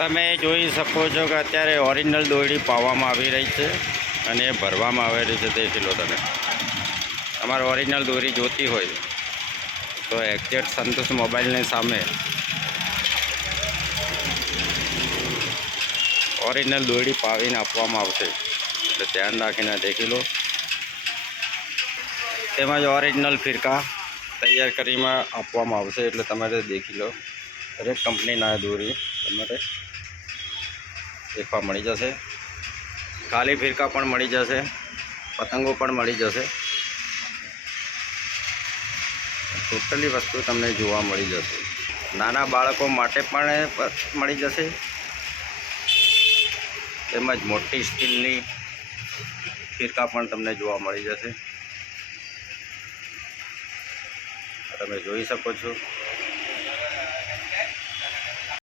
તમે જોઈ શકો છો કે અત્યારે ઓરિજિનલ દોરડી પાવામાં આવી રહી છે અને ભરવામાં આવી રહી છે. દેખી લો તમે. તમારે ઓરિજિનલ દોરી જોતી હોય તો એક્ઝેક્ટ સંતોષ મોબાઈલની સામે ઓરિજિનલ દોરડી પાવીને આપવામાં આવશે, એટલે ધ્યાન રાખીને દેખી લો. તેમજ ઓરિજિનલ ફિરકા તૈયાર કરીને આપવામાં આવશે, એટલે તમારે દેખી લો. દરેક કંપનીના દોરી તમારે દેખવા મળી જશે. ખાલી ફિરકા પણ મળી જશે, પતંગો પણ મળી જશે. ટોટલી વસ્તુ તમને જોવા મળી જશે. નાના બાળકો માટે પણ મળી જશે, તેમજ મોટી સ્ટીલની ફિરકા પણ તમને જોવા મળી જશે. તમે જોઈ શકો છો.